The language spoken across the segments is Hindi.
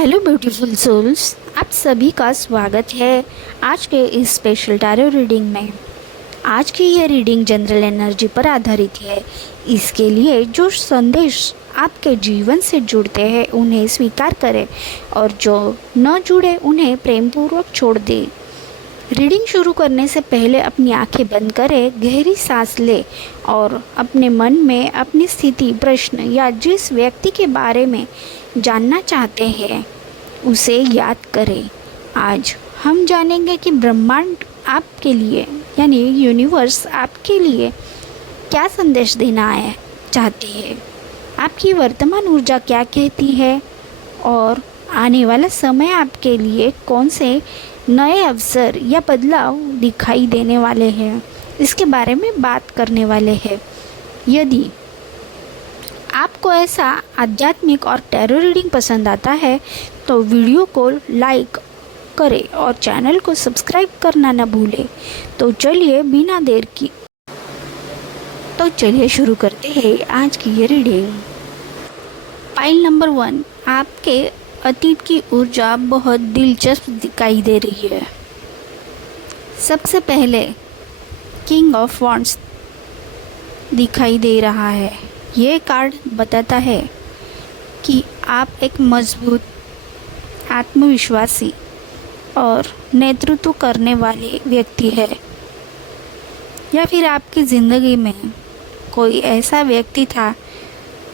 हेलो ब्यूटीफुल सोल्स, आप सभी का स्वागत है आज के इस स्पेशल टैरो रीडिंग में। आज की यह रीडिंग जनरल एनर्जी पर आधारित है। इसके लिए जो संदेश आपके जीवन से जुड़ते हैं उन्हें स्वीकार करें और जो न जुड़े उन्हें प्रेमपूर्वक छोड़ दें। रीडिंग शुरू करने से पहले अपनी आंखें बंद करें, गहरी सांस लें और अपने मन में अपनी स्थिति, प्रश्न या जिस व्यक्ति के बारे में जानना चाहते हैं उसे याद करें। आज हम जानेंगे कि ब्रह्मांड आपके लिए यानी यूनिवर्स आपके लिए क्या संदेश देना है चाहती है, आपकी वर्तमान ऊर्जा क्या कहती है और आने वाला समय आपके लिए कौन से नए अवसर या बदलाव दिखाई देने वाले हैं, इसके बारे में बात करने वाले हैं। यदि आपको ऐसा आध्यात्मिक और टैरो रीडिंग पसंद आता है तो वीडियो को लाइक करें और चैनल को सब्सक्राइब करना न भूलें। तो चलिए शुरू करते हैं आज की ये रीडिंग। पाइल नंबर 1, आपके अतीत की ऊर्जा बहुत दिलचस्प दिखाई दे रही है। सबसे पहले किंग ऑफ वॉन्ड्स दिखाई दे रहा है। ये कार्ड बताता है कि आप एक मजबूत, आत्मविश्वासी और नेतृत्व करने वाले व्यक्ति है, या फिर आपकी ज़िंदगी में कोई ऐसा व्यक्ति था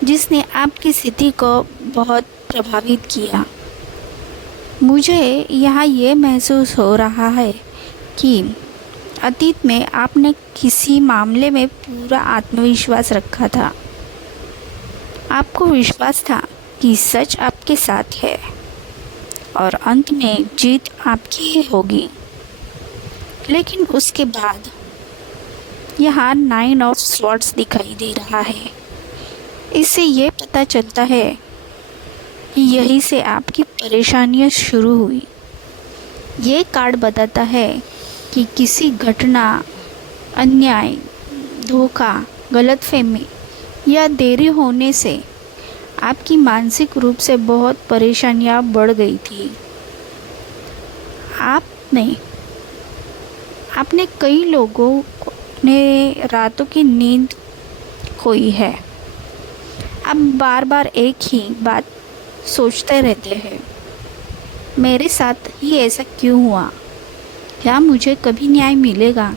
जिसने आपकी स्थिति को बहुत प्रभावित किया। मुझे यहाँ ये महसूस हो रहा है कि अतीत में आपने किसी मामले में पूरा आत्मविश्वास रखा था। आपको विश्वास था कि सच आपके साथ है और अंत में जीत आपकी ही होगी। लेकिन उसके बाद यहाँ 9 ऑफ स्वॉर्ड्स दिखाई दे रहा है। इससे ये पता चलता है कि यहीं से आपकी परेशानियाँ शुरू हुई। ये कार्ड बताता है कि किसी घटना, अन्याय, धोखा, गलतफहमी या देरी होने से आपकी मानसिक रूप से बहुत परेशानियां बढ़ गई थी। आपने कई लोगों ने रातों की नींद खोई है। आप बार बार एक ही बात सोचते रहते हैं, मेरे साथ ही ऐसा क्यों हुआ? क्या मुझे कभी न्याय मिलेगा?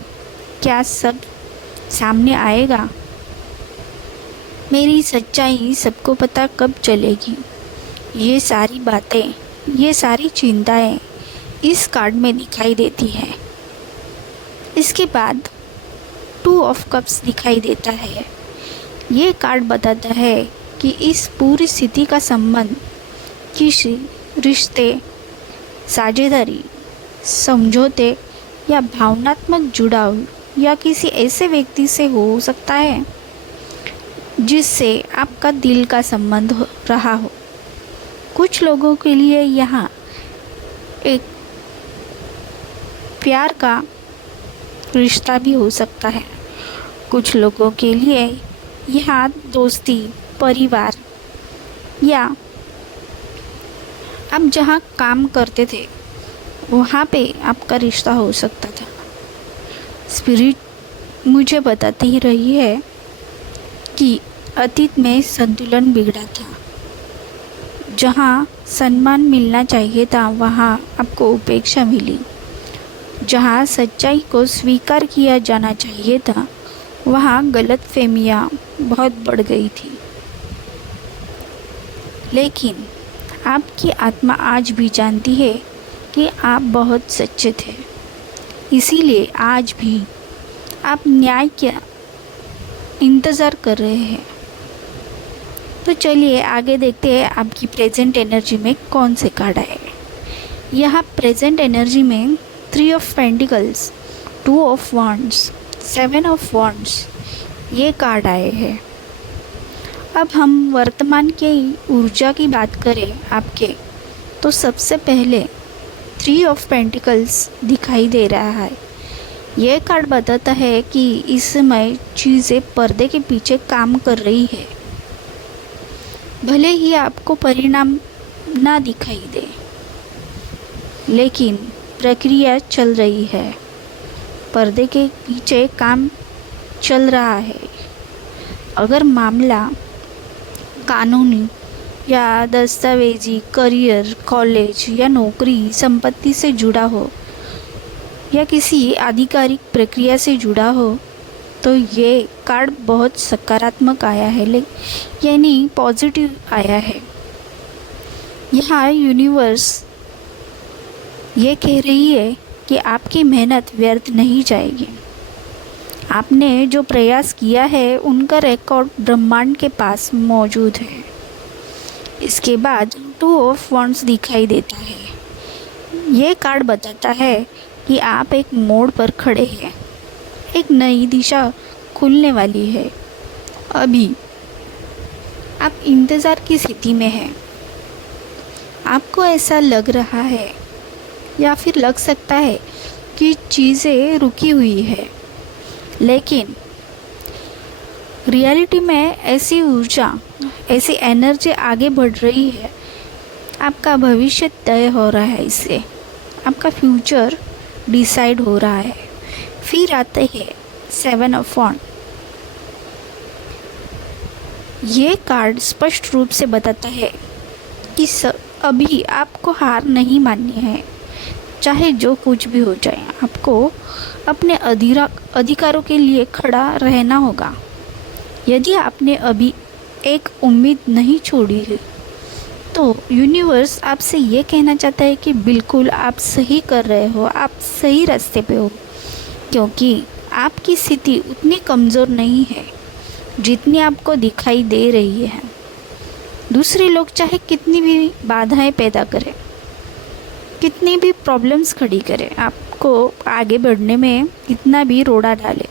क्या सब सामने आएगा? मेरी सच्चाई सबको पता कब चलेगी? ये सारी बातें, ये सारी चिंताएं इस कार्ड में दिखाई देती है। इसके बाद 2 ऑफ कप्स दिखाई देता है। ये कार्ड बताता है कि इस पूरी स्थिति का संबंध किसी रिश्ते, साझेदारी, समझौते या भावनात्मक जुड़ाव या किसी ऐसे व्यक्ति से हो सकता है जिससे आपका दिल का संबंध रहा हो। कुछ लोगों के लिए यहाँ एक प्यार का रिश्ता भी हो सकता है। कुछ लोगों के लिए यहाँ दोस्ती, परिवार या आप जहाँ काम करते थे वहाँ पे आपका रिश्ता हो सकता था। स्पिरिट मुझे बताती ही रही है कि अतीत में संतुलन बिगड़ा था। जहाँ सम्मान मिलना चाहिए था वहाँ आपको उपेक्षा मिली। जहाँ सच्चाई को स्वीकार किया जाना चाहिए था वहाँ गलतफहमियाँ बहुत बढ़ गई थी। लेकिन आपकी आत्मा आज भी जानती है कि आप बहुत सच्चे थे। इसीलिए आज भी आप न्याय का इंतज़ार कर रहे हैं। तो चलिए आगे देखते हैं आपकी प्रेजेंट एनर्जी में कौन से कार्ड आए। यहाँ प्रेजेंट एनर्जी में 3 of pentacles, 2 of wands, 7 of wands ये कार्ड आए हैं। अब हम वर्तमान की ऊर्जा की बात करें आपके, तो सबसे पहले 3 ऑफ पेंटिकल्स दिखाई दे रहा है। यह कार्ड बताता है कि इस समय चीज़ें पर्दे के पीछे काम कर रही है। भले ही आपको परिणाम ना दिखाई दे, लेकिन प्रक्रिया चल रही है, पर्दे के पीछे काम चल रहा है। अगर मामला कानूनी या दस्तावेजी, करियर, कॉलेज या नौकरी, संपत्ति से जुड़ा हो या किसी आधिकारिक प्रक्रिया से जुड़ा हो, तो ये कार्ड बहुत सकारात्मक आया है, यानी पॉजिटिव आया है। यहाँ यूनिवर्स ये कह रही है कि आपकी मेहनत व्यर्थ नहीं जाएगी। आपने जो प्रयास किया है उनका रिकॉर्ड ब्रह्मांड के पास मौजूद है। इसके बाद 2 ऑफ वांड्स दिखाई देता है। ये कार्ड बताता है कि आप एक मोड़ पर खड़े हैं, एक नई दिशा खुलने वाली है। अभी आप इंतज़ार की स्थिति में हैं। आपको ऐसा लग रहा है या फिर लग सकता है कि चीज़ें रुकी हुई है, लेकिन रियलिटी में ऐसी ऊर्जा, ऐसी एनर्जी आगे बढ़ रही है। आपका भविष्य तय हो रहा है, इससे आपका फ्यूचर डिसाइड हो रहा है। फिर आते हैं 7 ऑफ वांड। ये कार्ड स्पष्ट रूप से बताता है कि अभी आपको हार नहीं माननी है, चाहे जो कुछ भी हो जाए। आपको अपने अधिकारों के लिए खड़ा रहना होगा। यदि आपने अभी एक उम्मीद नहीं छोड़ी है, तो यूनिवर्स आपसे ये कहना चाहता है कि बिल्कुल आप सही कर रहे हो, आप सही रास्ते पे हो, क्योंकि आपकी स्थिति उतनी कमज़ोर नहीं है जितनी आपको दिखाई दे रही है। दूसरे लोग चाहे कितनी भी बाधाएं पैदा करें, कितनी भी प्रॉब्लम्स खड़ी करें, आपको आगे बढ़ने में कितना भी रोड़ा डाले,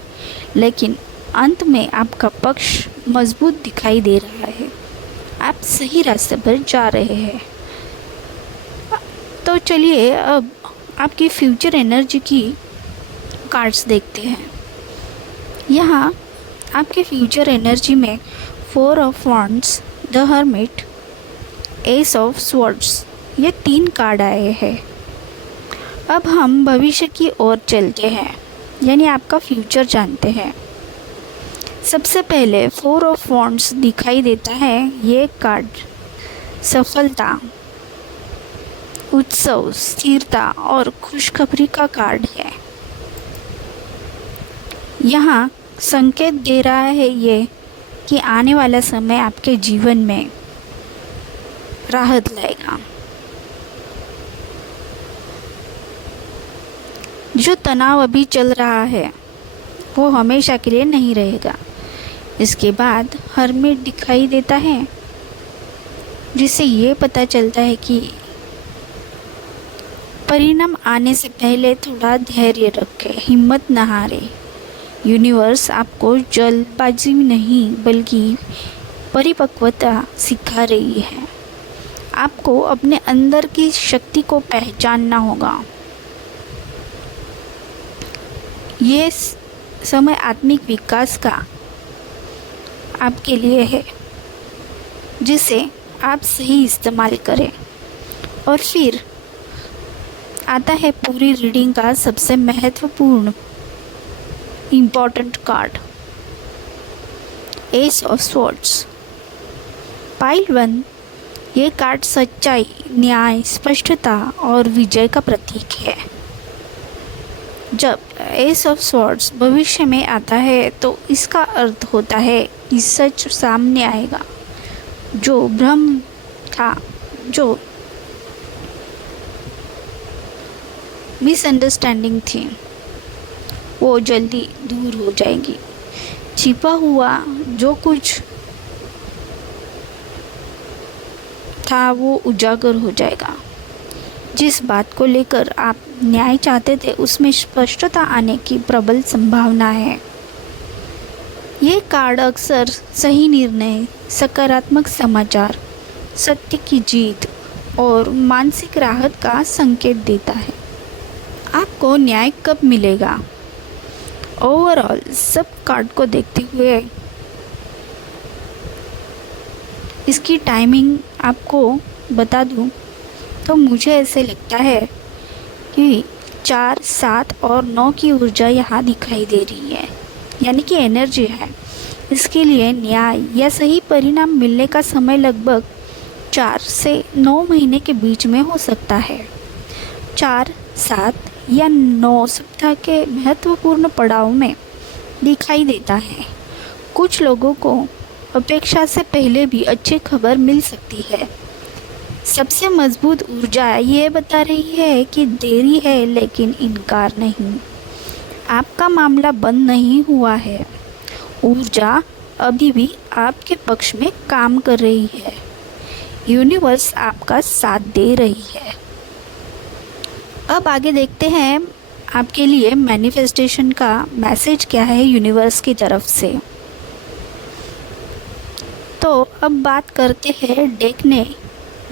लेकिन अंत में आपका पक्ष मजबूत दिखाई दे रहा है। आप सही रास्ते पर जा रहे हैं। तो चलिए अब आपकी फ्यूचर एनर्जी की कार्ड्स देखते हैं। यहाँ आपके फ्यूचर एनर्जी में 4 of wands, the hermit, S of swords, ये 3 कार्ड आए हैं। अब हम भविष्य की ओर चलते हैं, यानी आपका फ्यूचर जानते हैं। सबसे पहले 4 ऑफ वांड्स दिखाई देता है। ये कार्ड सफलता, उत्सव, स्थिरता और खुशखबरी का कार्ड है। यहाँ संकेत दे रहा है ये कि आने वाला समय आपके जीवन में राहत लाएगा। जो तनाव अभी चल रहा है वो हमेशा के लिए नहीं रहेगा। इसके बाद हर्मिट दिखाई देता है, जिससे ये पता चलता है कि परिणाम आने से पहले थोड़ा धैर्य रखें, हिम्मत न हारे। यूनिवर्स आपको जल्दबाजी नहीं बल्कि परिपक्वता सिखा रही है। आपको अपने अंदर की शक्ति को पहचानना होगा। ये समय आत्मिक विकास का आपके लिए है, जिसे आप सही इस्तेमाल करें। और फिर आता है पूरी रीडिंग का सबसे महत्वपूर्ण important card, S of swords. Pile 1, ये कार्ड सच्चाई, न्याय, स्पष्टता और विजय का प्रतीक है। जब एस ऑफ स्वॉर्ड्स भविष्य में आता है तो इसका अर्थ होता है कि सच सामने आएगा। जो भ्रम था, जो मिसअंडरस्टैंडिंग थी, वो जल्दी दूर हो जाएगी। छिपा हुआ जो कुछ था वो उजागर हो जाएगा। जिस बात को लेकर आप न्याय चाहते थे उसमें स्पष्टता आने की प्रबल संभावना है। ये कार्ड अक्सर सही निर्णय, सकारात्मक समाचार, सत्य की जीत और मानसिक राहत का संकेत देता है। आपको न्याय कब मिलेगा? ओवरऑल सब कार्ड को देखते हुए इसकी टाइमिंग आपको बता दूं तो मुझे ऐसे लगता है कि 4, 7 और 9 की ऊर्जा यहाँ दिखाई दे रही है, यानी कि एनर्जी है। इसके लिए न्याय या सही परिणाम मिलने का समय लगभग 4 से 9 महीने के बीच में हो सकता है। 4, 7 या 9 सप्ताह के महत्वपूर्ण पड़ाव में दिखाई देता है। कुछ लोगों को अपेक्षा से पहले भी अच्छी खबर मिल सकती है। सबसे मजबूत ऊर्जा ये बता रही है कि देरी है लेकिन इनकार नहीं। आपका मामला बंद नहीं हुआ है। ऊर्जा अभी भी आपके पक्ष में काम कर रही है। यूनिवर्स आपका साथ दे रही है। अब आगे देखते हैं आपके लिए मैनिफेस्टेशन का मैसेज क्या है यूनिवर्स की तरफ से। तो अब बात करते हैं डेक ने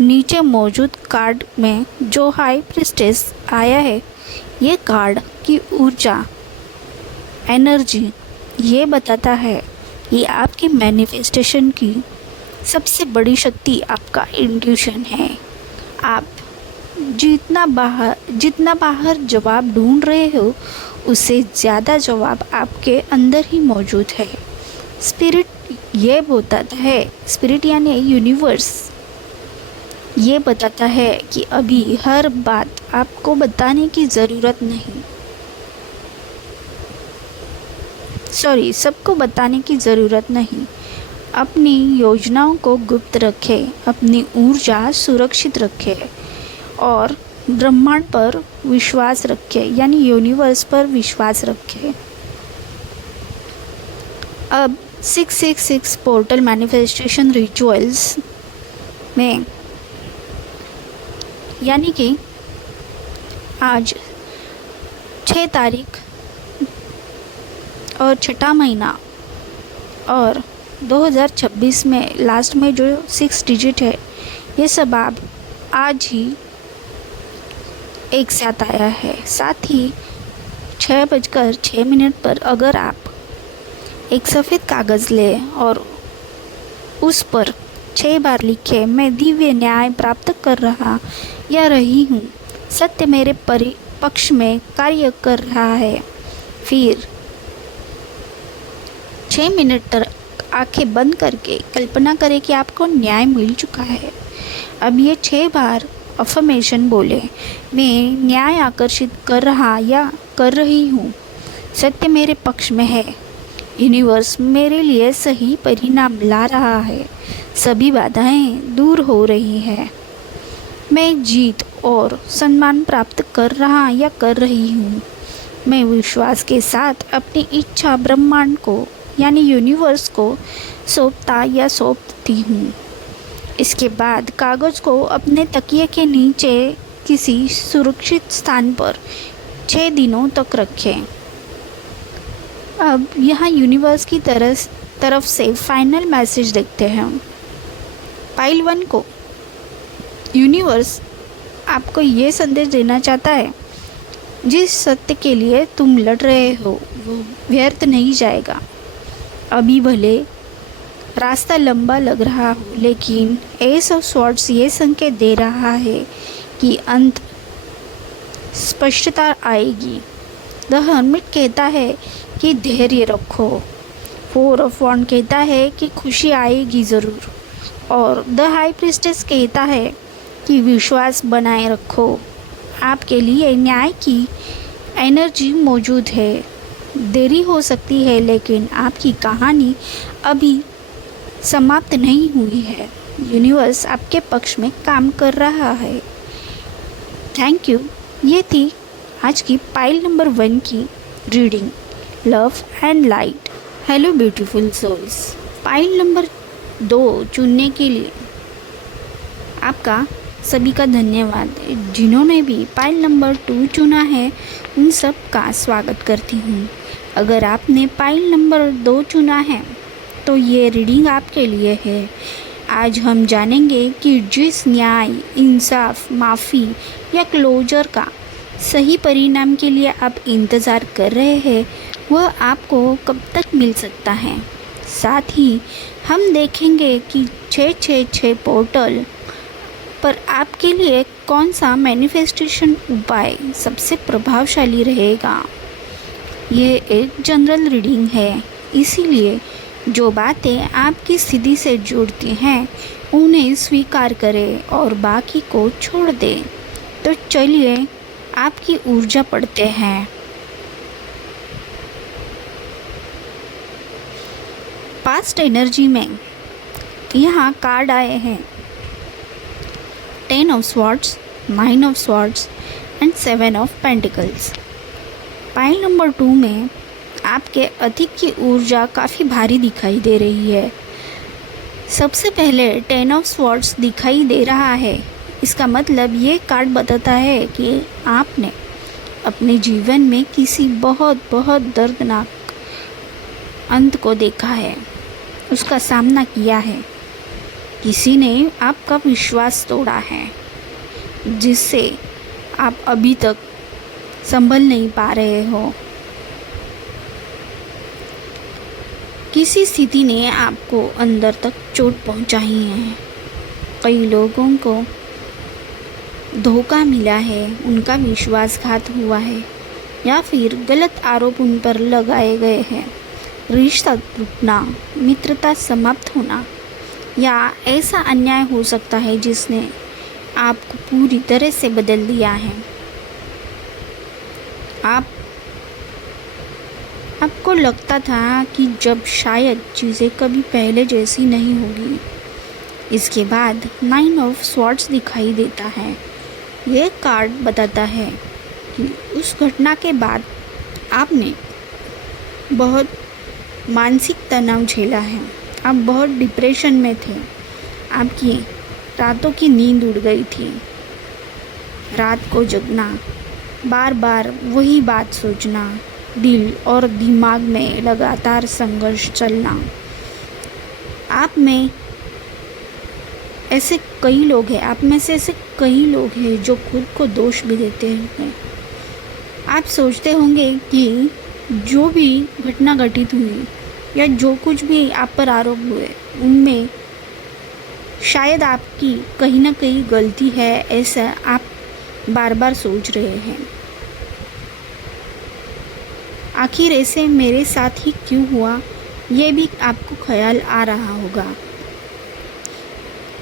नीचे मौजूद कार्ड में जो हाई प्रिस्टेस आया है, ये कार्ड की ऊर्जा, एनर्जी ये बताता है कि आपकी मैनिफेस्टेशन की सबसे बड़ी शक्ति आपका इंट्यूशन है। आप जितना बाहर जवाब ढूंढ रहे हो, उससे ज़्यादा जवाब आपके अंदर ही मौजूद है। स्पिरिट ये बताता है, स्पिरिट यानी यूनिवर्स ये बताता है कि अभी हर बात आपको बताने की ज़रूरत नहीं, सबको बताने की ज़रूरत नहीं। अपनी योजनाओं को गुप्त रखें, अपनी ऊर्जा सुरक्षित रखें और ब्रह्मांड पर विश्वास रखें, यानी यूनिवर्स पर विश्वास रखें। अब 666 पोर्टल मैनिफेस्टेशन रिचुअल्स में, यानी कि आज 6 तारीख और 6ठा महीना और 2026 में लास्ट में जो 6 डिजिट है, ये सब आप आज ही एक साथ आया है। साथ ही 6:06 पर अगर आप एक सफ़ेद कागज़ लें और उस पर 6 बार लिखे, मैं दिव्य न्याय प्राप्त कर रहा या रही हूँ, सत्य मेरे पक्ष में कार्य कर रहा है। फिर 6 मिनट तक आंखें बंद करके कल्पना करें कि आपको न्याय मिल चुका है। अब ये 6 बार अफर्मेशन बोले, मैं न्याय आकर्षित कर रहा या कर रही हूँ, सत्य मेरे पक्ष में है, यूनिवर्स मेरे लिए सही परिणाम ला रहा है, सभी बाधाएं दूर हो रही है, मैं जीत और सम्मान प्राप्त कर रहा या कर रही हूँ। मैं विश्वास के साथ अपनी इच्छा ब्रह्मांड को यानी यूनिवर्स को सौंपता या सौंपती हूँ। इसके बाद कागज़ को अपने तकिए के नीचे किसी सुरक्षित स्थान पर 6 दिनों तक रखें। अब यहाँ यूनिवर्स की तरफ से फाइनल मैसेज देखते हैं। पाइल 1 को यूनिवर्स आपको ये संदेश देना चाहता है, जिस सत्य के लिए तुम लड़ रहे हो वो व्यर्थ नहीं जाएगा। अभी भले रास्ता लंबा लग रहा हो, लेकिन एस ऑफ स्वॉर्ड्स ये संकेत दे रहा है कि अंत स्पष्टता आएगी। द हर्मिट कहता है कि धैर्य रखो। 4 ऑफ वॉन्ड कहता है कि खुशी आएगी ज़रूर। और द हाई प्रिस्टेस कहता है कि विश्वास बनाए रखो। आपके लिए न्याय की एनर्जी मौजूद है। देरी हो सकती है, लेकिन आपकी कहानी अभी समाप्त नहीं हुई है। यूनिवर्स आपके पक्ष में काम कर रहा है। Thank you. ये थी आज की पाइल नंबर 1 की reading, love and light. Hello beautiful souls. Pile number 2 चुनने के लिए आपका सभी का धन्यवाद। जिन्होंने भी पाइल नंबर 2 चुना है, उन सब का स्वागत करती हूँ। अगर आपने पाइल नंबर 2 चुना है तो ये रीडिंग आपके लिए है। आज हम जानेंगे कि जिस न्याय, इंसाफ, माफ़ी या क्लोजर का सही परिणाम के लिए आप इंतज़ार कर रहे हैं, वह आपको कब तक मिल सकता है। साथ ही हम देखेंगे कि 666 पोर्टल पर आपके लिए कौन सा मैनिफेस्टेशन उपाय सबसे प्रभावशाली रहेगा? ये एक जनरल रीडिंग है, इसीलिए जो बातें आपकी स्थिति से जुड़ती हैं उन्हें स्वीकार करें और बाकी को छोड़ दें। तो चलिए आपकी ऊर्जा पढ़ते हैं। पास्ट एनर्जी में यहाँ कार्ड आए हैं 10 of swords, 9 of swords and 7 of pentacles. Pile number 2 में आपके अतीत की ऊर्जा काफ़ी भारी दिखाई दे रही है। सबसे पहले 10 ऑफ स्वॉर्ड्स दिखाई दे रहा है। इसका मतलब ये कार्ड बताता है कि आपने अपने जीवन में किसी बहुत बहुत दर्दनाक अंत को देखा है, उसका सामना किया है। किसी ने आपका विश्वास तोड़ा है, जिससे आप अभी तक संभल नहीं पा रहे हो। किसी स्थिति ने आपको अंदर तक चोट पहुंचाई है। कई लोगों को धोखा मिला है, उनका विश्वासघात हुआ है या फिर गलत आरोप उन पर लगाए गए हैं। रिश्ता टूटना, मित्रता समाप्त होना या ऐसा अन्याय हो सकता है जिसने आपको पूरी तरह से बदल दिया है। आपको लगता था कि जब शायद चीज़ें कभी पहले जैसी नहीं होगी। इसके बाद 9 ऑफ स्वॉर्ड्स दिखाई देता है। ये कार्ड बताता है कि उस घटना के बाद आपने बहुत मानसिक तनाव झेला है। आप बहुत डिप्रेशन में थे। आपकी रातों की नींद उड़ गई थी। रात को जगना, बार बार वही बात सोचना, दिल और दिमाग में लगातार संघर्ष चलना। आप में ऐसे कई लोग हैं, आप में से ऐसे कई लोग हैं जो खुद को दोष भी देते हैं। आप सोचते होंगे कि जो भी घटना घटित हुई या जो कुछ भी आप पर आरोप हुए, उनमें शायद आपकी कहीं ना कहीं गलती है, ऐसा आप बार बार सोच रहे हैं। आखिर ऐसे मेरे साथ ही क्यों हुआ, ये भी आपको ख्याल आ रहा होगा।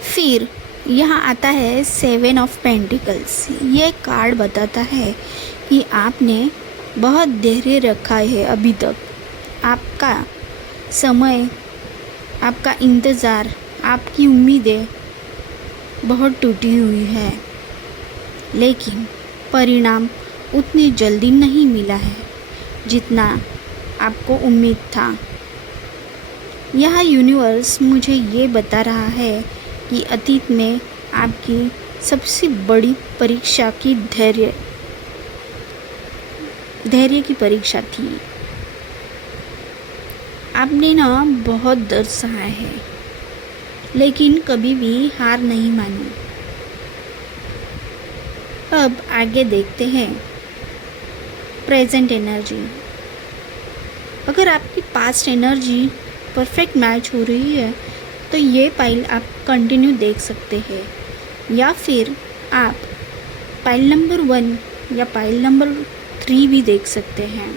फिर यहाँ आता है 7 ऑफ पेंटिकल्स। ये कार्ड बताता है कि आपने बहुत धैर्य रखा है अभी तक। आपका समय, आपका इंतज़ार, आपकी उम्मीदें बहुत टूटी हुई है, लेकिन परिणाम उतनी जल्दी नहीं मिला है जितना आपको उम्मीद था। यह यूनिवर्स मुझे ये बता रहा है कि अतीत में आपकी सबसे बड़ी परीक्षा की धैर्य की परीक्षा थी। आपने ना बहुत दर्द सहा है, लेकिन कभी भी हार नहीं मानी। अब आगे देखते हैं प्रेजेंट एनर्जी। अगर आपकी पास्ट एनर्जी परफेक्ट मैच हो रही है तो ये फाइल आप कंटिन्यू देख सकते हैं, या फिर आप फाइल नंबर 1 या फाइल नंबर 3 भी देख सकते हैं।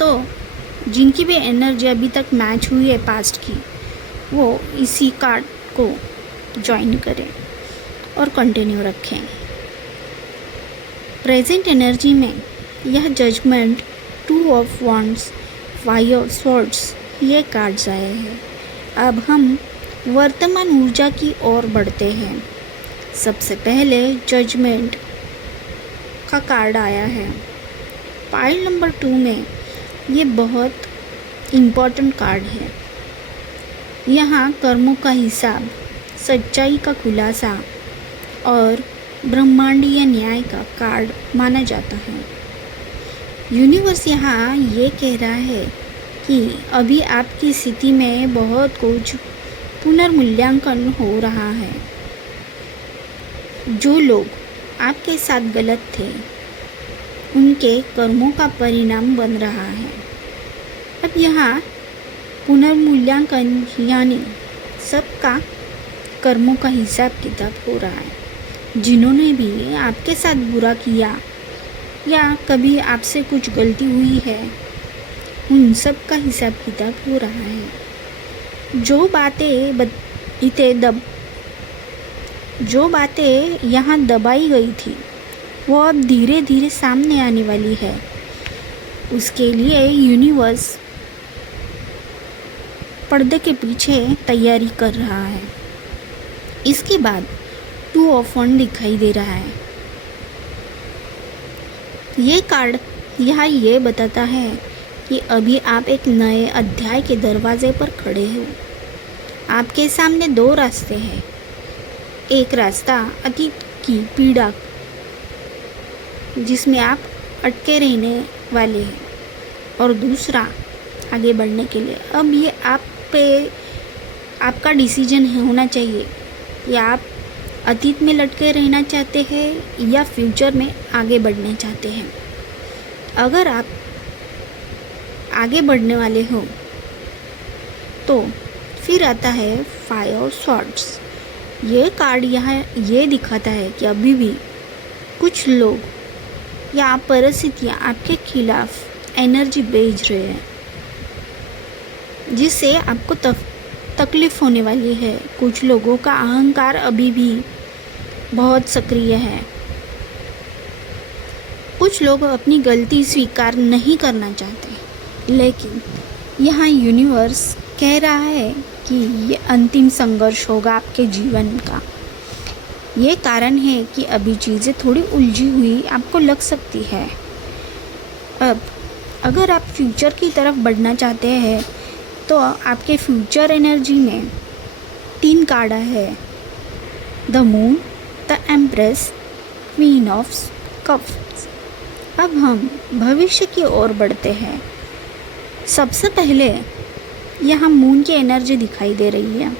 तो जिनकी भी एनर्जी अभी तक मैच हुई है पास्ट की, वो इसी कार्ड को ज्वाइन करें और कंटिन्यू रखें। प्रेजेंट एनर्जी में यह judgement, 2 of wands, 5 of swords ये कार्ड्स आए हैं। अब हम वर्तमान ऊर्जा की ओर बढ़ते हैं। सबसे पहले जजमेंट का कार्ड आया है। पाइल नंबर 2 में ये बहुत इम्पॉर्टेंट कार्ड है। यहाँ कर्मों का हिसाब, सच्चाई का खुलासा और ब्रह्मांडीय न्याय का कार्ड माना जाता है। यूनिवर्स यहाँ ये कह रहा है कि अभी आपकी स्थिति में बहुत कुछ पुनर्मूल्यांकन हो रहा है। जो लोग आपके साथ गलत थे, उनके कर्मों का परिणाम बन रहा है। अब यहाँ पुनर्मूल्यांकन यानी सबका कर्मों का हिसाब किताब हो रहा है। जिन्होंने भी आपके साथ बुरा किया या कभी आपसे कुछ गलती हुई है, उन सब का हिसाब किताब हो रहा है। जो बातें यहाँ दबाई गई थी, वो अब धीरे धीरे सामने आने वाली है। उसके लिए यूनिवर्स पर्दे के पीछे तैयारी कर रहा है। इसके बाद 2 ऑफ वन दिखाई दे रहा है। ये कार्ड यहाँ ये बताता है कि अभी आप एक नए अध्याय के दरवाजे पर खड़े हो। आपके सामने 2 रास्ते हैं। एक रास्ता अतीत की पीड़ा जिसमें आप अटके रहने वाले हैं, और दूसरा आगे बढ़ने के लिए। अब ये आप पे आपका डिसीजन होना चाहिए कि आप अतीत में लटके रहना चाहते हैं या फ्यूचर में आगे बढ़ने चाहते हैं। अगर आप आगे बढ़ने वाले हो तो फिर आता है 5 ऑफ स्वॉर्ड्स। ये कार्ड यहाँ ये दिखाता है कि अभी भी कुछ लोग या परिस्थितियाँ आपके खिलाफ एनर्जी भेज रहे हैं, जिससे आपको तकलीफ होने वाली है। कुछ लोगों का अहंकार अभी भी बहुत सक्रिय है। कुछ लोग अपनी गलती स्वीकार नहीं करना चाहते, लेकिन यहाँ यूनिवर्स कह रहा है कि ये अंतिम संघर्ष होगा आपके जीवन का। ये कारण है कि अभी चीज़ें थोड़ी उलझी हुई आपको लग सकती है। अब अगर आप फ्यूचर की तरफ बढ़ना चाहते हैं तो आपके फ्यूचर एनर्जी में 3 कार्ड है, the moon, the empress, queen of cups. अब हम भविष्य की ओर बढ़ते हैं। सबसे पहले यहाँ मून की एनर्जी दिखाई दे रही है।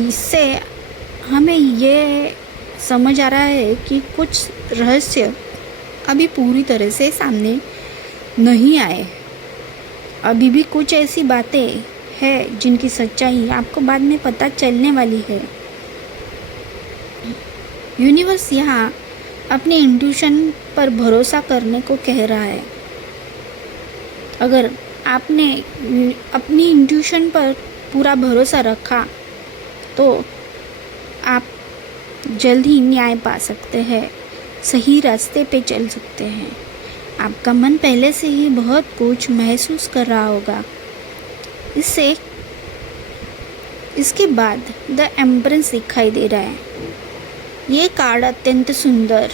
इससे हमें ये समझ आ रहा है कि कुछ रहस्य अभी पूरी तरह से सामने नहीं आए। अभी भी कुछ ऐसी बातें हैं जिनकी सच्चाई आपको बाद में पता चलने वाली है। यूनिवर्स यहाँ अपने इंट्यूशन पर भरोसा करने को कह रहा है। अगर आपने अपनी इंट्यूशन पर पूरा भरोसा रखा तो आप जल्द ही न्याय पा सकते हैं, सही रास्ते पे चल सकते हैं। आपका मन पहले से ही बहुत कुछ महसूस कर रहा होगा। इसके बाद द एम्प्रेस दिखाई दे रहा है। ये कार्ड अत्यंत सुंदर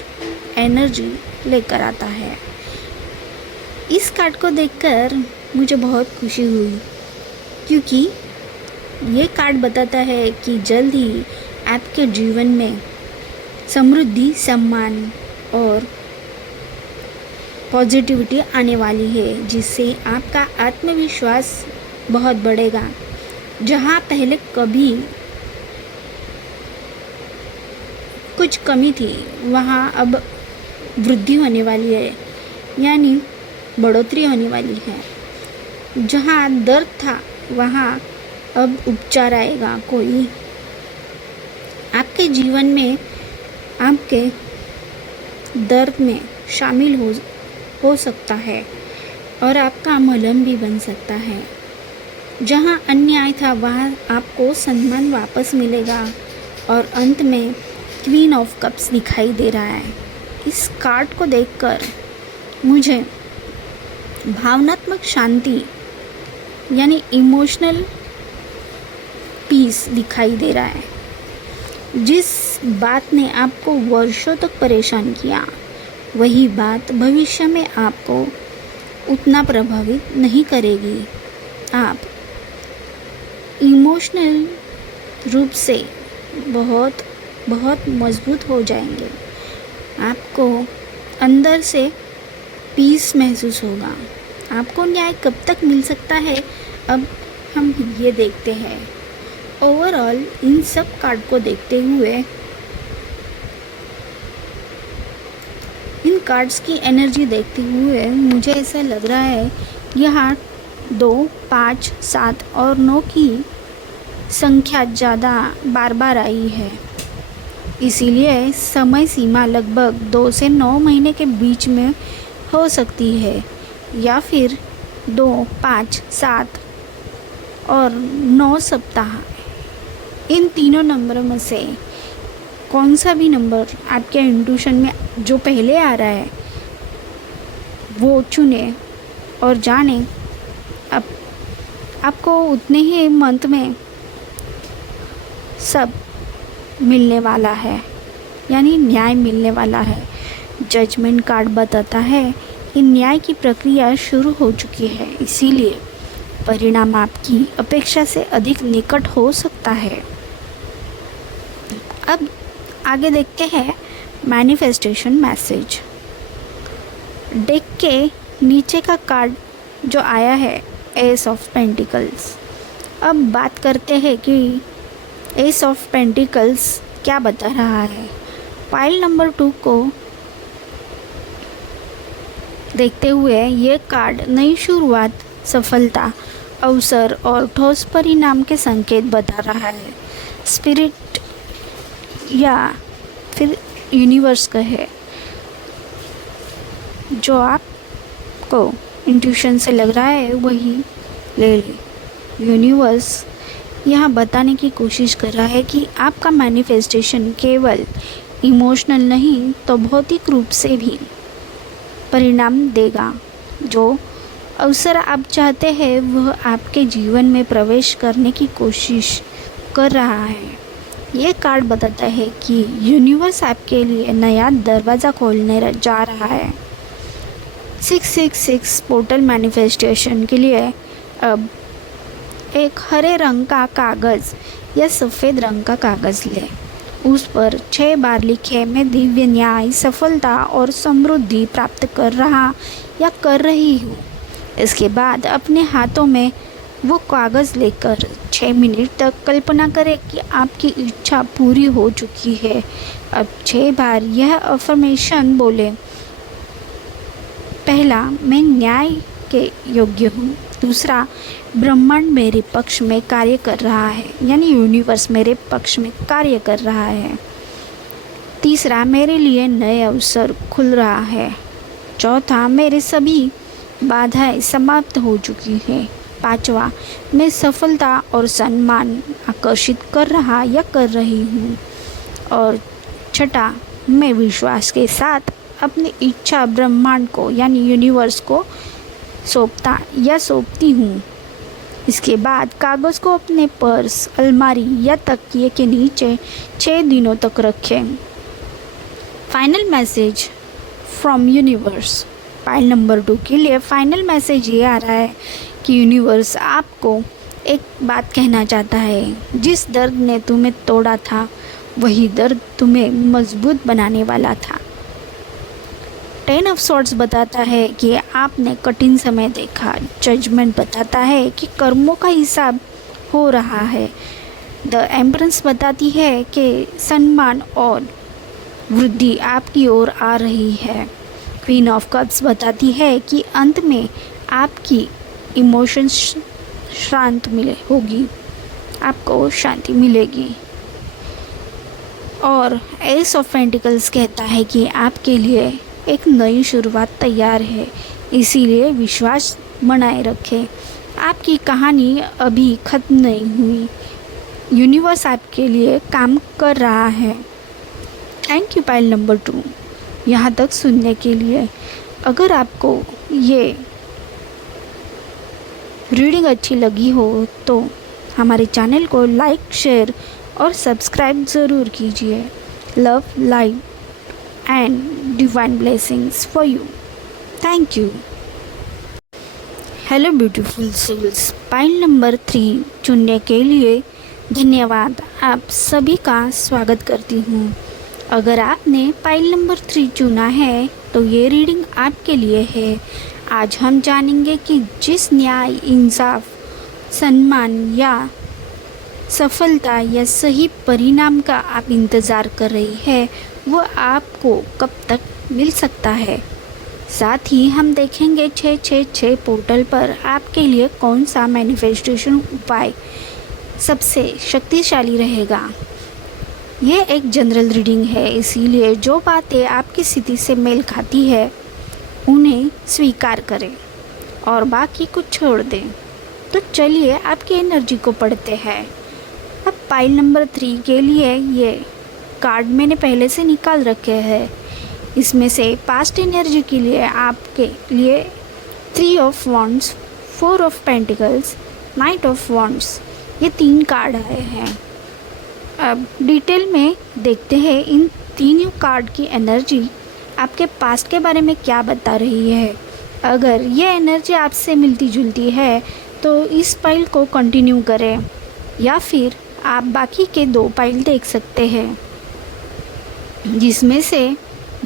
एनर्जी लेकर आता है। इस कार्ड को देखकर मुझे बहुत खुशी हुई, क्योंकि ये कार्ड बताता है कि जल्द ही आपके जीवन में समृद्धि, सम्मान और पॉजिटिविटी आने वाली है, जिससे आपका आत्मविश्वास बहुत बढ़ेगा। जहाँ पहले कभी कुछ कमी थी, वहाँ अब वृद्धि होने वाली है, यानी बढ़ोतरी होने वाली है। जहाँ दर्द था, वहाँ अब उपचार आएगा। कोई आपके जीवन में आपके दर्द में शामिल हो सकता है और आपका मलहम भी बन सकता है। जहाँ अन्याय था, वहाँ आपको सम्मान वापस मिलेगा। और अंत में क्वीन ऑफ कप्स दिखाई दे रहा है। इस कार्ड को देखकर मुझे भावनात्मक शांति यानी इमोशनल पीस दिखाई दे रहा है। जिस बात ने आपको वर्षों तक परेशान किया, वही बात भविष्य में आपको उतना प्रभावित नहीं करेगी। आप इमोशनल रूप से बहुत बहुत मजबूत हो जाएंगे। आपको अंदर से पीस महसूस होगा। आपको न्याय कब तक मिल सकता है, अब हम ये देखते हैं। ओवरऑल इन सब कार्ड को देखते हुए, इन कार्ड्स की एनर्जी देखते हुए मुझे ऐसा लग रहा है यहाँ 2, 5, 7 और 9 की संख्या ज़्यादा बार बार आई है, इसीलिए समय सीमा लगभग 2 से 9 महीने के बीच में हो सकती है, या फिर 2, 5, 7 और 9 सप्ताह। इन तीनों नंबरों में से कौन सा भी नंबर आपके इंट्यूशन में जो पहले आ रहा है वो चुने और जाने अब आपको उतने ही मंथ में सब मिलने वाला है, यानी न्याय मिलने वाला है। जजमेंट कार्ड बताता है कि न्याय की प्रक्रिया शुरू हो चुकी है, इसीलिए परिणाम आपकी अपेक्षा से अधिक निकट हो सकता है। अब आगे देखते हैं मैनिफेस्टेशन मैसेज। डेक के नीचे का कार्ड जो आया है एस ऑफ पेंटिकल्स। अब बात करते हैं कि एस ऑफ पेंटिकल्स क्या बता रहा है। पाइल नंबर 2 को देखते हुए ये कार्ड नई शुरुआत, सफलता, अवसर और ठोस परिणाम के संकेत बता रहा है। स्पिरिट या फिर यूनिवर्स का है, जो आपको इंट्यूशन से लग रहा है वही ले ले। यूनिवर्स यहाँ बताने की कोशिश कर रहा है कि आपका मैनिफेस्टेशन केवल इमोशनल नहीं तो भौतिक रूप से भी परिणाम देगा। जो अवसर आप चाहते हैं वह आपके जीवन में प्रवेश करने की कोशिश कर रहा है। ये कार्ड बताता है कि यूनिवर्स आपके लिए नया दरवाज़ा खोलने जा रहा है। 666 पोर्टल मैनिफेस्टेशन के लिए अब एक हरे रंग का कागज़ या सफ़ेद रंग का कागज़ लें। उस पर 6 बार लिखे, मैं दिव्य न्याय, सफलता और समृद्धि प्राप्त कर रहा या कर रही हूँ। इसके बाद अपने हाथों में वो कागज़ लेकर 6 मिनट तक कल्पना करें कि आपकी इच्छा पूरी हो चुकी है। अब 6 बार यह अफर्मेशन बोले। पहला, मैं न्याय के योग्य हूँ। दूसरा, ब्रह्मांड मेरे पक्ष में कार्य कर रहा है, यानी यूनिवर्स मेरे पक्ष में कार्य कर रहा है। तीसरा, मेरे लिए नए अवसर खुल रहा है। चौथा, मेरे सभी बाधाएं समाप्त हो चुकी हैं। पांचवा, मैं सफलता और सम्मान आकर्षित कर रहा या कर रही हूँ। और छठा, मैं विश्वास के साथ अपनी इच्छा ब्रह्मांड को यानी यूनिवर्स को सौंपता या सौंपती हूँ। इसके बाद कागज़ को अपने पर्स, अलमारी या तकिए के नीचे 6 दिनों तक रखें। Final message from universe. Pile number 2 के लिए फाइनल मैसेज ये आ रहा है कि यूनिवर्स आपको एक बात कहना चाहता है। जिस दर्द ने तुम्हें तोड़ा था वही दर्द तुम्हें मजबूत बनाने वाला था। 10 ऑफ सॉर्ड्स बताता है कि आपने कठिन समय देखा। जजमेंट बताता है कि कर्मों का हिसाब हो रहा है। द एम्प्रेस बताती है कि सम्मान और वृद्धि आपकी ओर आ रही है। क्वीन ऑफ कप्स बताती है कि अंत में आपकी इमोशंस शांत होगी, आपको शांति मिलेगी। और एस ऑफ पेंटिकल्स कहता है कि आपके लिए एक नई शुरुआत तैयार है, इसीलिए विश्वास बनाए रखें। आपकी कहानी अभी ख़त्म नहीं हुई, यूनिवर्स आपके लिए काम कर रहा है। थैंक यू पाइल नंबर 2 यहाँ तक सुनने के लिए। अगर आपको ये रीडिंग अच्छी लगी हो तो हमारे चैनल को लाइक, शेयर और सब्सक्राइब ज़रूर कीजिए। Love, light and divine blessings for you. Thank you. Hello beautiful souls, pile number 3 चुनने के लिए धन्यवाद। आप सभी का स्वागत करती हूँ। अगर आपने पाइल नंबर 3 चुना है तो ये रीडिंग आपके लिए है। आज हम जानेंगे कि जिस न्याय, इंसाफ, सम्मान या सफलता या सही परिणाम का आप इंतज़ार कर रही है वो आपको कब तक मिल सकता है। साथ ही हम देखेंगे 666 पोर्टल पर आपके लिए कौन सा मैनिफेस्टेशन उपाय सबसे शक्तिशाली रहेगा। ये एक जनरल रीडिंग है, इसीलिए जो बातें आपकी स्थिति से मेल खाती है उन्हें स्वीकार करें और बाकी कुछ छोड़ दें। तो चलिए आपकी एनर्जी को पढ़ते हैं। अब पाइल नंबर 3 के लिए ये कार्ड मैंने पहले से निकाल रखे हैं। इसमें से पास्ट एनर्जी के लिए आपके लिए 3 of wands, 4 of pentacles, night of wands, ये 3 कार्ड आए हैं। अब डिटेल में देखते हैं इन तीनों कार्ड की एनर्जी आपके पास्ट के बारे में क्या बता रही है। अगर ये एनर्जी आपसे मिलती जुलती है तो इस पाइल को कंटिन्यू करें, या फिर आप बाकी के 2 पाइल देख सकते हैं, जिसमें से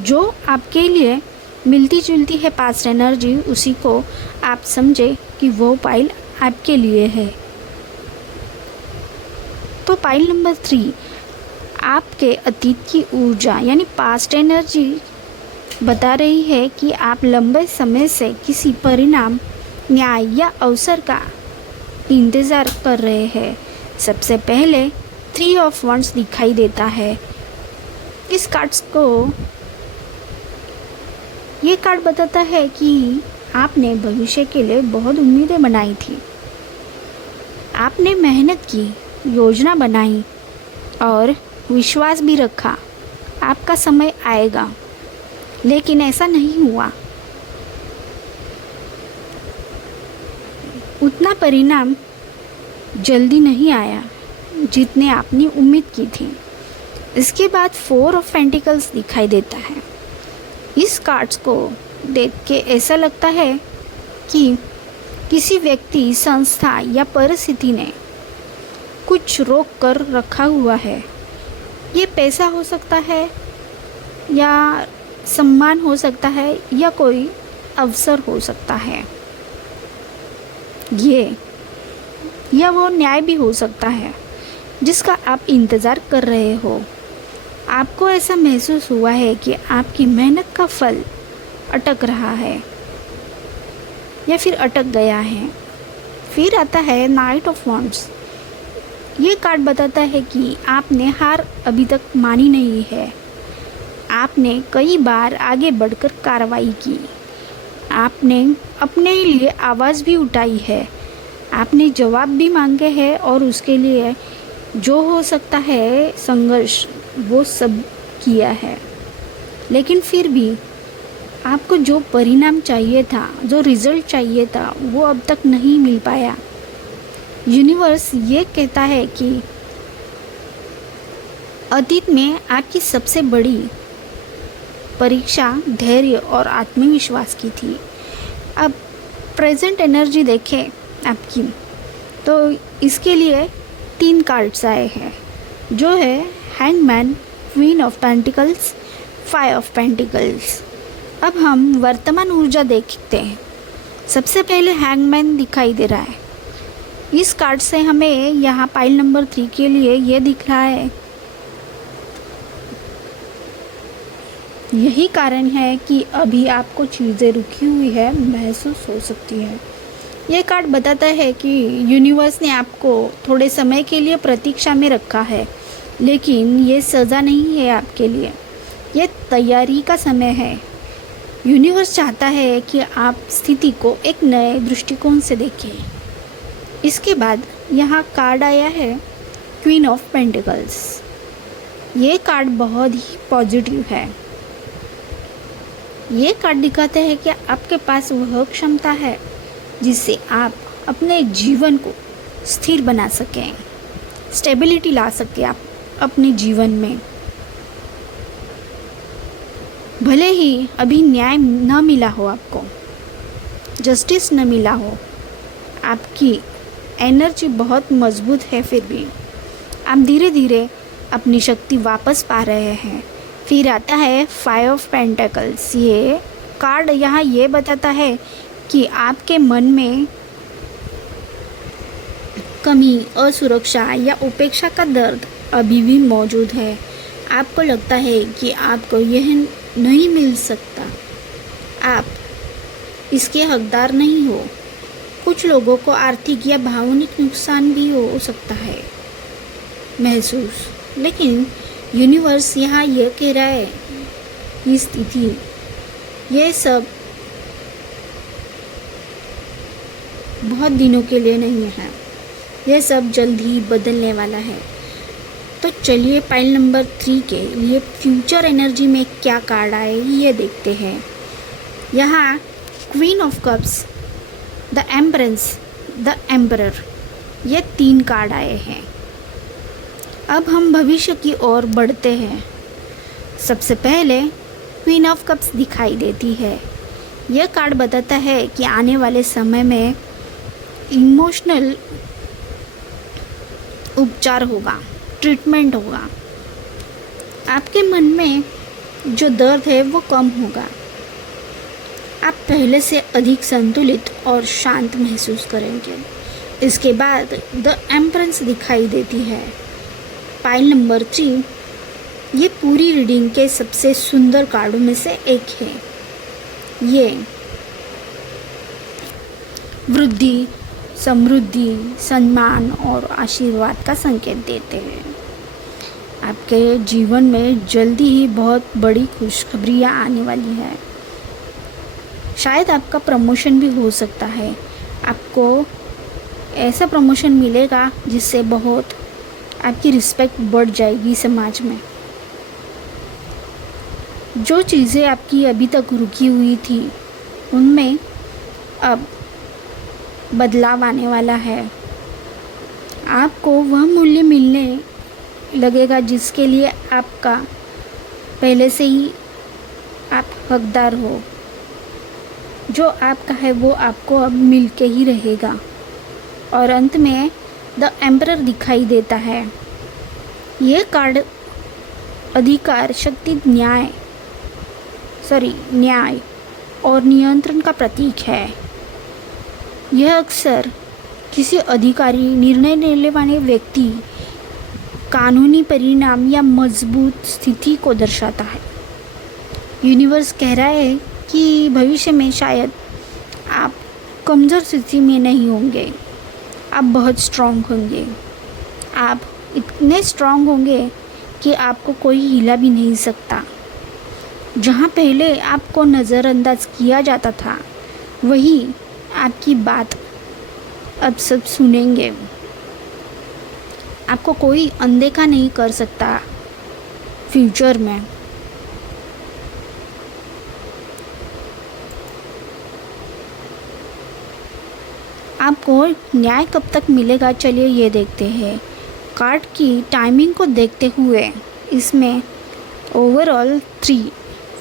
जो आपके लिए मिलती जुलती है पास्ट एनर्जी, उसी को आप समझे कि वो पाइल आपके लिए है। तो पाइल नंबर 3 आपके अतीत की ऊर्जा यानी पास्ट एनर्जी बता रही है कि आप लंबे समय से किसी परिणाम, न्याय या अवसर का इंतज़ार कर रहे हैं। सबसे पहले 3 ऑफ वॉन्ड्स दिखाई देता है। इस कार्ड्स को ये कार्ड बताता है कि आपने भविष्य के लिए बहुत उम्मीदें बनाई थी, आपने मेहनत की, योजना बनाई और विश्वास भी रखा आपका समय आएगा, लेकिन ऐसा नहीं हुआ। उतना परिणाम जल्दी नहीं आया जितने आपने उम्मीद की थी। इसके बाद 4 ऑफ पेंटिकल्स दिखाई देता है। इस कार्ड्स को देख के ऐसा लगता है कि किसी व्यक्ति, संस्था या परिस्थिति ने कुछ रोक कर रखा हुआ है। ये पैसा हो सकता है, या सम्मान हो सकता है, या कोई अवसर हो सकता है, या वो न्याय भी हो सकता है जिसका आप इंतज़ार कर रहे हो। आपको ऐसा महसूस हुआ है कि आपकी मेहनत का फल अटक रहा है या फिर अटक गया है। फिर आता है नाइट ऑफ वॉन्ड्स। ये कार्ड बताता है कि आपने हार अभी तक मानी नहीं है। आपने कई बार आगे बढ़कर कार्रवाई की, आपने अपने लिए आवाज़ भी उठाई है, आपने जवाब भी मांगे हैं और उसके लिए जो हो सकता है संघर्ष वो सब किया है। लेकिन फिर भी आपको जो परिणाम चाहिए था, जो रिज़ल्ट चाहिए था, वो अब तक नहीं मिल पाया। यूनिवर्स ये कहता है कि अतीत में आपकी सबसे बड़ी परीक्षा धैर्य और आत्मविश्वास की थी। अब प्रेजेंट एनर्जी देखें आपकी, तो इसके लिए 3 कार्ड्स आए हैं, जो है hangman, queen of pentacles, 5 of pentacles. अब हम वर्तमान ऊर्जा देखते हैं। सबसे पहले हैंगमैन दिखाई दे रहा है। इस कार्ड से हमें यहाँ पाइल नंबर 3 के लिए ये दिख रहा है। यही कारण है कि अभी आपको चीज़ें रुकी हुई है महसूस हो सकती है। ये कार्ड बताता है कि यूनिवर्स ने आपको थोड़े समय के लिए प्रतीक्षा में रखा है, लेकिन ये सज़ा नहीं है आपके लिए, ये तैयारी का समय है। यूनिवर्स चाहता है कि आप स्थिति को एक नए दृष्टिकोण से देखें। इसके बाद यहाँ कार्ड आया है क्वीन ऑफ पेंटिकल्स। ये कार्ड बहुत ही पॉजिटिव है। ये कार्ड दिखाते हैं कि आपके पास वह क्षमता है जिससे आप अपने जीवन को स्थिर बना सकें, स्टेबिलिटी ला सकें आप अपने जीवन में। भले ही अभी न्याय न मिला हो, आपको जस्टिस न मिला हो, आपकी एनर्जी बहुत मजबूत है, फिर भी आप धीरे धीरे अपनी शक्ति वापस पा रहे हैं। फिर आता है 5 ऑफ पेंटिकल्स। ये कार्ड यहाँ ये बताता है कि आपके मन में कमी, असुरक्षा या उपेक्षा का दर्द अभी भी मौजूद है। आपको लगता है कि आपको यह नहीं मिल सकता, आप इसके हकदार नहीं हो, कुछ लोगों को आर्थिक या भावनिक नुकसान भी हो सकता है महसूस, लेकिन यूनिवर्स यहाँ यह कह रहा है ये स्थिति, ये सब बहुत दिनों के लिए नहीं है, यह सब जल्द ही बदलने वाला है। तो चलिए पाइल नंबर 3 के लिए फ्यूचर एनर्जी में क्या कार्ड आए ये देखते हैं। यहाँ queen of cups, the empress, the emperor, ये 3 कार्ड आए हैं। अब हम भविष्य की ओर बढ़ते हैं। सबसे पहले क्वीन ऑफ कप्स दिखाई देती है। यह कार्ड बताता है कि आने वाले समय में इमोशनल उपचार होगा, ट्रीटमेंट होगा। आपके मन में जो दर्द है वो कम होगा। आप पहले से अधिक संतुलित और शांत महसूस करेंगे। इसके बाद द एम्प्रेस दिखाई देती है। पाइल नंबर 3 ये पूरी रीडिंग के सबसे सुंदर कार्डों में से एक है। ये वृद्धि, समृद्धि, सम्मान और आशीर्वाद का संकेत देते हैं। आपके जीवन में जल्दी ही बहुत बड़ी खुशखबरियाँ आने वाली है। शायद आपका प्रमोशन भी हो सकता है। आपको ऐसा प्रमोशन मिलेगा जिससे बहुत आपकी रिस्पेक्ट बढ़ जाएगी समाज में। जो चीज़ें आपकी अभी तक रुकी हुई थी उनमें अब बदलाव आने वाला है। आपको वह मूल्य मिलने लगेगा जिसके लिए आपका पहले से ही आप हकदार हो। जो आपका है वो आपको अब मिल के ही रहेगा। और अंत में द एम्परर दिखाई देता है। यह कार्ड अधिकार, शक्ति, न्याय और नियंत्रण का प्रतीक है। यह अक्सर किसी अधिकारी, निर्णय लेने वाले व्यक्ति, कानूनी परिणाम या मजबूत स्थिति को दर्शाता है। यूनिवर्स कह रहा है कि भविष्य में शायद आप कमज़ोर स्थिति में नहीं होंगे, आप बहुत स्ट्रांग होंगे। आप इतने स्ट्रांग होंगे कि आपको कोई हिला भी नहीं सकता। जहाँ पहले आपको नज़रअंदाज किया जाता था वही आपकी बात अब सब सुनेंगे। आपको कोई अनदेखा नहीं कर सकता फ्यूचर में। आपको न्याय कब तक मिलेगा, चलिए ये देखते हैं। कार्ड की टाइमिंग को देखते हुए इसमें ओवरऑल 3,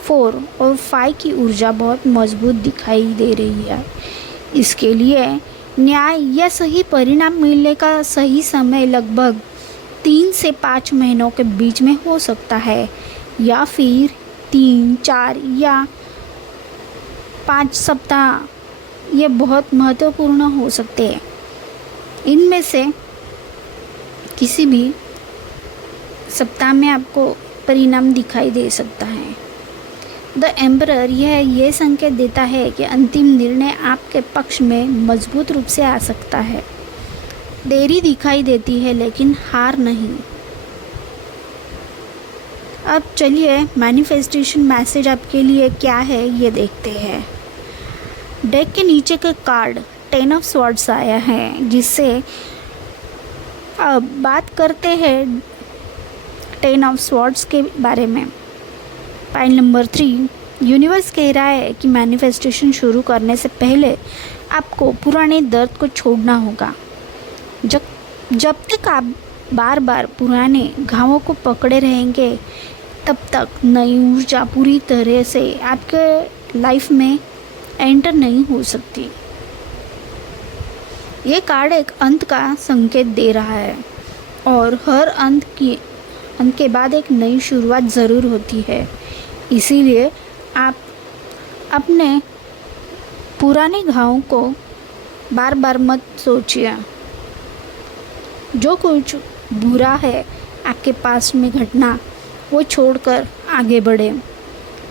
4 और 5 की ऊर्जा बहुत मजबूत दिखाई दे रही है। इसके लिए न्याय या सही परिणाम मिलने का सही समय लगभग 3 से 5 महीनों के बीच में हो सकता है, या फिर 3, 4 या 5 सप्ताह। ये बहुत महत्वपूर्ण हो सकते हैं। इनमें से किसी भी सप्ताह में आपको परिणाम दिखाई दे सकता है। द एम्परर यह संकेत देता है कि अंतिम निर्णय आपके पक्ष में मजबूत रूप से आ सकता है। देरी दिखाई देती है लेकिन हार नहीं। अब चलिए मैनिफेस्टेशन मैसेज आपके लिए क्या है ये देखते हैं। डेक के नीचे का कार्ड 10 ऑफ स्वॉर्ड्स आया है, जिससे अब बात करते हैं 10 ऑफ स्वॉर्ड्स के बारे में। पाइल नंबर 3 यूनिवर्स कह रहा है कि मैनिफेस्टेशन शुरू करने से पहले आपको पुराने दर्द को छोड़ना होगा। जब तक आप बार बार पुराने घावों को पकड़े रहेंगे तब तक नई ऊर्जा पूरी तरह से आपके लाइफ में एंटर नहीं हो सकती। ये कार्ड एक अंत का संकेत दे रहा है और हर अंत के बाद एक नई शुरुआत ज़रूर होती है। इसीलिए आप अपने पुराने घावों को बार बार मत सोचिए। जो कुछ बुरा है आपके पास में घटना, वो छोड़कर आगे बढ़े।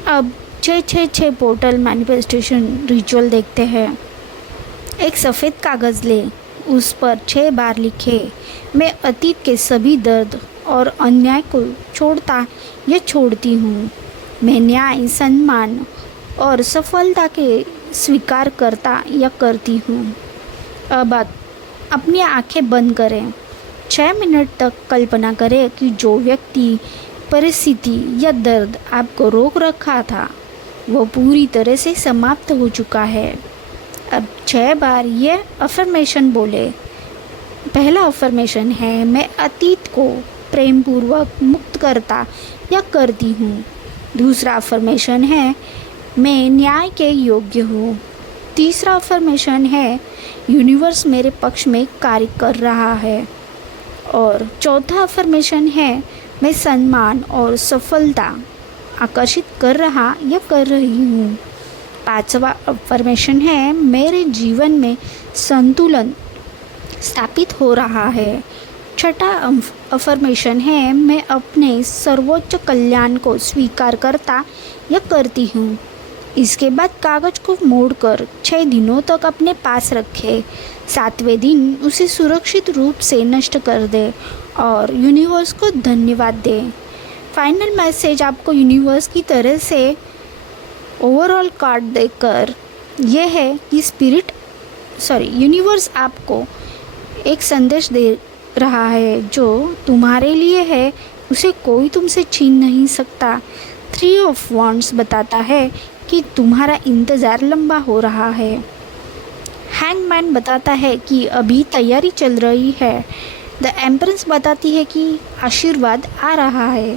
अब 666 पोर्टल मैनिफेस्टेशन रिचुअल देखते हैं। एक सफ़ेद कागज़ ले, उस पर 6 बार लिखे, मैं अतीत के सभी दर्द और अन्याय को छोड़ता या छोड़ती हूँ। मैं न्याय, सम्मान और सफलता के स्वीकार करता या करती हूँ। अब अपनी आंखें बंद करें। 6 मिनट तक कल्पना करें कि जो व्यक्ति, परिस्थिति या दर्द आपको रोक रखा था वो पूरी तरह से समाप्त हो चुका है। अब 6 बार ये अफर्मेशन बोले। पहला अफर्मेशन है, मैं अतीत को प्रेमपूर्वक मुक्त करता या करती हूँ। दूसरा अफर्मेशन है, मैं न्याय के योग्य हूँ। तीसरा अफर्मेशन है, यूनिवर्स मेरे पक्ष में कार्य कर रहा है। और चौथा अफर्मेशन है, मैं सम्मान और सफलता आकर्षित कर रहा या कर रही हूँ। पांचवा अफर्मेशन है, मेरे जीवन में संतुलन स्थापित हो रहा है। छठा अफर्मेशन है, मैं अपने सर्वोच्च कल्याण को स्वीकार करता या करती हूँ। इसके बाद कागज़ को मोड़कर 6 दिनों तक अपने पास रखें। 7वें दिन उसे सुरक्षित रूप से नष्ट कर दे और यूनिवर्स को धन्यवाद दे। फाइनल मैसेज आपको यूनिवर्स की तरह से ओवरऑल कार्ड देकर यह है कि यूनिवर्स आपको एक संदेश दे रहा है जो तुम्हारे लिए है, उसे कोई तुमसे छीन नहीं सकता। 3 ऑफ वॉन्ड्स बताता है कि तुम्हारा इंतज़ार लंबा हो रहा है। हैंगमैन बताता है कि अभी तैयारी चल रही है। द एम्प्रेस बताती है कि आशीर्वाद आ रहा है।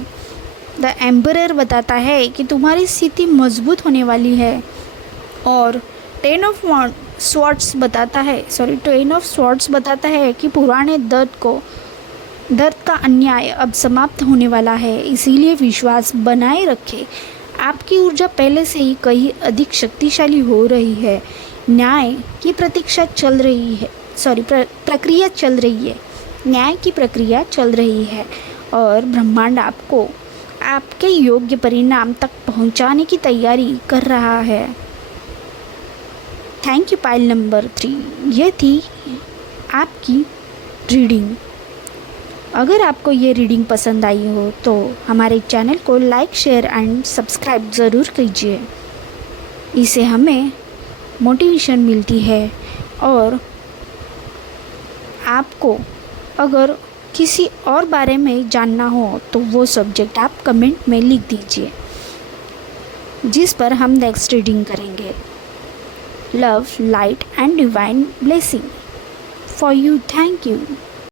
द एम्परर बताता है कि तुम्हारी स्थिति मजबूत होने वाली है। और 10 ऑफ स्वॉर्ड्स बताता है कि पुराने दर्द का अन्याय अब समाप्त होने वाला है, इसीलिए विश्वास बनाए रखें। आपकी ऊर्जा पहले से ही कहीं अधिक शक्तिशाली हो रही है। न्याय की प्रक्रिया चल रही है। न्याय की प्रक्रिया चल रही है और ब्रह्मांड आपको आपके योग्य परिणाम तक पहुंचाने की तैयारी कर रहा है। Thank you pile number 3। ये थी आपकी रीडिंग। अगर आपको ये रीडिंग पसंद आई हो तो हमारे चैनल को लाइक, शेयर एंड सब्सक्राइब ज़रूर कीजिए। इससे हमें मोटिवेशन मिलती है। और आपको अगर किसी और बारे में जानना हो तो वो सब्जेक्ट आप कमेंट में लिख दीजिए, जिस पर हम नेक्स्ट रीडिंग करेंगे। Love, light and divine blessing for you. Thank you.